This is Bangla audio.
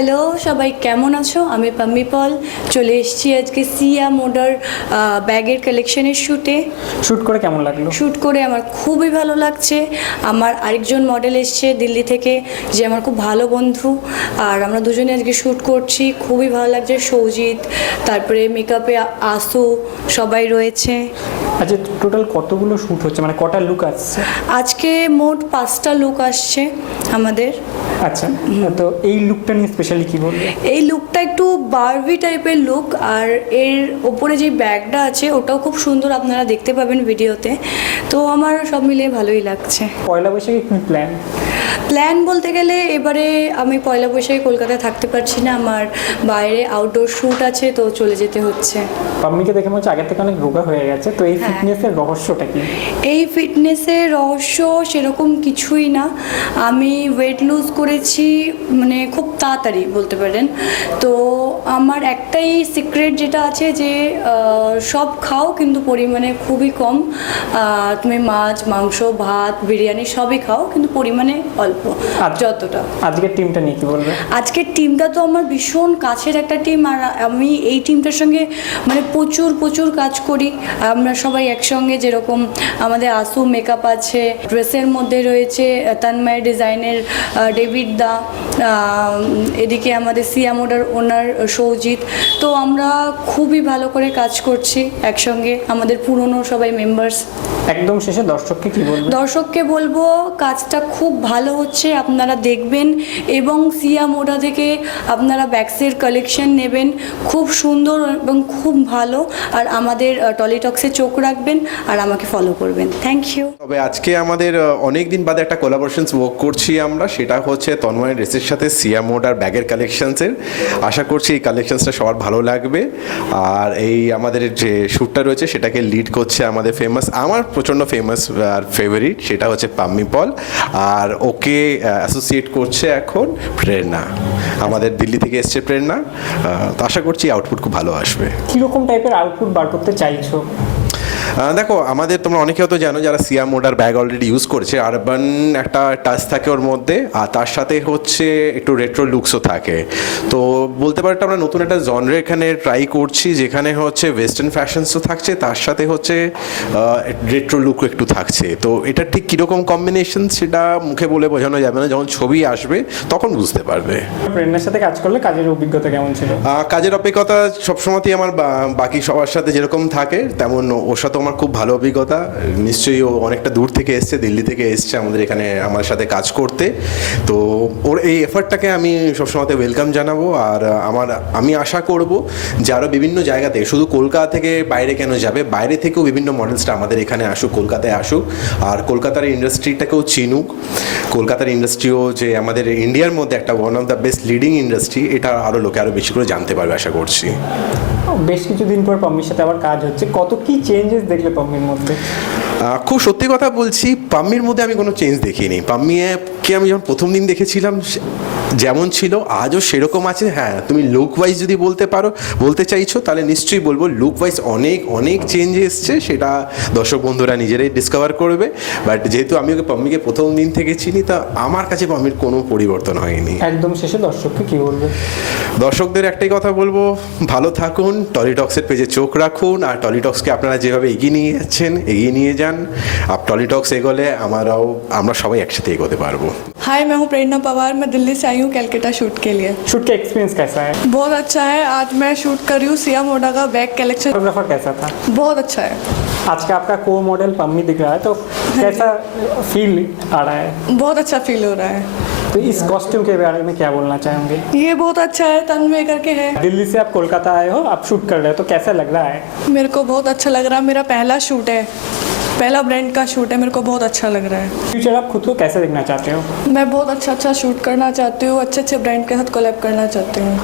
হ্যালো সবাই কেমন আছো? আমি পাম্মি পল। চলে এসেছি আজকে সিয়া মোডার ব্যাগের কালেকশনের শ্যুটে শ্যুট করে কেমন লাগল? শ্যুট করে আমার খুবই ভালো লাগছে। আমার আরেকজন মডেল এসছে দিল্লি থেকে যে আমার খুব ভালো বন্ধু। আর আমরা দুজনে আজকে শ্যুট করছি। খুবই ভালো লাগছে। সৌজিৎ তারপরে মেকআপে আসু সবাই রয়েছে। আচ্ছা টোটাল কতগুলো শ্যুট হচ্ছে? মানে কটা লুক আসছে? আজকে মোট পাঁচটা লুক আসছে আমাদের। আচ্ছা তো এই লুকটা নিয়ে স্পেশালি কি বলবে? এই লুকটা একটু বারবি টাইপের লুক আর এর ওপরে যে ব্যাগটা আছে ওটাও খুব সুন্দর আপনারা দেখতে পাবেন ভিডিওতে তো আমার সব মিলিয়ে ভালোই লাগছে। পয়লা বৈশাখে কি প্ল্যান প্ল্যান বলতে গেলে এবারে আমি পয়লা বৈশাখে কলকাতায় থাকতে পারছি না আমার বাইরে আউটডোর শ্যুট আছে তো চলে যেতে হচ্ছে। পাম্মিকে দেখে মনে হচ্ছে আগের থেকে অনেক রোগা হয়ে গেছে তো এই হ্যাঁ। ফিটনেসের রহস্যটা কি? এই ফিটনেসের রহস্য সেরকম কিছুই না। আমি ওয়েট লুজ করেছি মানে খুব তাড়াতাড়ি বলতে পারেন। তো আমার একটাই সিক্রেট যেটা আছে যে সব খাও কিন্তু পরিমাণে খুবই কম। তুমি মাছ মাংস ভাত বিরিয়ানি সবই খাও কিন্তু পরিমাণে অল্প। যতটা। আজকের টিমটা নিয়ে কি বলবে? আজকের টিমটা তো আমার ভীষণ কাছের একটা টিম আর আমি এই টিমটার সঙ্গে মানে প্রচুর প্রচুর কাজ করি। আমরা সবাই একসঙ্গে যেরকম আমাদের আসু মেকআপ আছে ড্রেসের মধ্যে রয়েছে তানময় ডিজাইনের ডেভিড দা এদিকে আমাদের সিয়ামোডার ওনার সৌজিৎ। তো আমরা খুবই ভালো করে কাজ করছি একসঙ্গে আমাদের পুরনো সবাই মেম্বার্স একদম শেষে দর্শককে কি বলবে দর্শককে বলব কাজটা খুব ভালো হচ্ছে আপনারা দেখবেন। এবং সিয়া মোডা থেকে আপনারা ব্যাগসের কালেকশন নেবেন। খুব সুন্দর এবং খুব ভালো। আর আমাদের টলিটক্সে চোখ রাখবেন আর আমাকে ফলো করবেন। থ্যাংক ইউ তবে আজকে আমাদের অনেক দিন বাদে একটা কোলাবোরেশনস ওয়ার্ক করছি আমরা। সেটা হচ্ছে তন্ময় ড্রেসের সাথে সিয়া মোড আর ব্যাগের কালেকশানসের আশা করছি এই কালেকশনসটা সবার ভালো লাগবে। আর এই আমাদের যে শ্যুটটা রয়েছে, সেটাকে লিড করছে আমাদের ফেমাস আমার প্রচণ্ড ফেমাস আর ফেভারিট সেটা হচ্ছে পাম্মি পল। আর ওকে অ্যাসোসিয়েট করছে এখন প্রেরণা। আমাদের দিল্লি থেকে এসছে প্রেরণা। তো আশা করছি আউটপুট খুব ভালো আসবে। কীরকম টাইপের আউটপুট বার করতে চাইছো? দেখো আমাদের তোমরা অনেকে হয়তো জানো যারা সিয়া মোডার ব্যাগ অলরেডি ইউজ করছে আরবান একটা টাচ থাকে ওর মধ্যে আর তার সাথে হচ্ছে একটু রেট্রো লুকসও থাকে। তো বলতে পারো আমরা নতুন একটা জনরে এখানে ট্রাই করছি যেখানে হচ্ছে ওয়েস্টার্ন ফ্যাশনসও থাকছে তার সাথে হচ্ছে রেট্রো লুকও একটু থাকছে। তো এটা ঠিক কীরকম কম্বিনেশন সেটা মুখে বলে বোঝানো যাবে না যখন ছবি আসবে তখন বুঝতে পারবে। ফ্রেন্ডের সাথে কাজ করলে কাজের অভিজ্ঞতা কেমন ছিল? কাজের অভিজ্ঞতা সবসময়তেই আমার বাকি সবার সাথে যেরকম থাকে তেমন ওর সাথে আমার খুব ভালো অভিজ্ঞতা। নিশ্চয়ই ও অনেকটা দূর থেকে এসছে, দিল্লি থেকে এসছে আমাদের এখানে আমার সাথে কাজ করতে। তো ওর এই এফার্টটাকে আমি সবসময়তে ওয়েলকাম জানাব আর আমার, আমি আশা করব যে আরও বিভিন্ন জায়গা থেকে শুধু কলকাতা থেকে বাইরে কেন যাবে? বাইরে থেকেও বিভিন্ন মডেলসটা আমাদের এখানে আসুক, কলকাতায় আসুক। আর কলকাতার ইন্ডাস্ট্রিটাকেও চিনুক। কলকাতার ইন্ডাস্ট্রিও যে আমাদের ইন্ডিয়ার মধ্যে একটা one of the best leading industry এটা আরও লোকে আরও বেশি করে জানতে পারবে, আশা করছি। বেশ কিছুদিন পর পাম্মির সাথে আবার কাজ হচ্ছে। কত কি চেঞ্জেস দেখলে পাম্মির মধ্যে আহ, খুব সত্যি কথা বলছি পাম্মির মধ্যে আমি কোনো চেঞ্জ দেখিনি। পাম্মিকে আমি যখন প্রথম দিন দেখেছিলাম যেমন ছিল আজও সেরকম আছে। হ্যাঁ তুমি লুক ওয়াইজ যদি বলতে পারো বলতে চাইছো তাহলে নিশ্চয়ই বলব লুক ওয়াইজ অনেক অনেক চেঞ্জ এসছে সেটা দর্শক বন্ধুরা নিজেরাই ডিসকভার করবে। বাট যেহেতু আমি ওকে পাম্মিকে প্রথম দিন থেকে চিনি তা আমার কাছে পাম্মির কোনো পরিবর্তন হয়নি। একদম শেষে দর্শককে কি বলবে? দর্শকদের একটাই কথা বলব ভালো থাকুন টলিটক্সের পেজে চোখ রাখুন আর টলিটক্সকে আপনারা যেভাবে এগিয়ে নিয়ে যাচ্ছেন এগিয়ে নিয়ে যান। আর টলিটক্স এগোলে আমরাও আমরা সবাই একসাথে এগোতে পারবো हाय मैं हूँ प्रेरणा पवार मैं दिल्ली से आई हूँ कैलकाटा शूट के लिए शूट का एक्सपीरियंस कैसा है बहुत अच्छा है आज मैं शूट कर रही हूँ सिया मोडा का बैक कलेक्शन फोटोग्राफर कैसा था बहुत अच्छा है आज का आपका को मॉडल पम्मी दिख रहा है तो कैसा फील आ रहा है बहुत अच्छा फील हो रहा है तो इस कॉस्ट्यूम के बारे में क्या बोलना चाहेंगे ये बहुत अच्छा है तन्मय करके है दिल्ली से आप कोलकाता आए हो आप शूट कर रहे हो तो कैसा लग रहा है मेरे को बहुत अच्छा लग रहा है मेरा पहला शूट है पहला ब्रांड का शूट है मेरे को बहुत अच्छा लग रहा है। फ्यूचर आप खुद को कैसे देखना चाहते हो? मैं बहुत अच्छा अच्छा शूट करना चाहती हूँ अच्छे अच्छे ब्रांड के साथ कोलैब करना चाहती हूँ।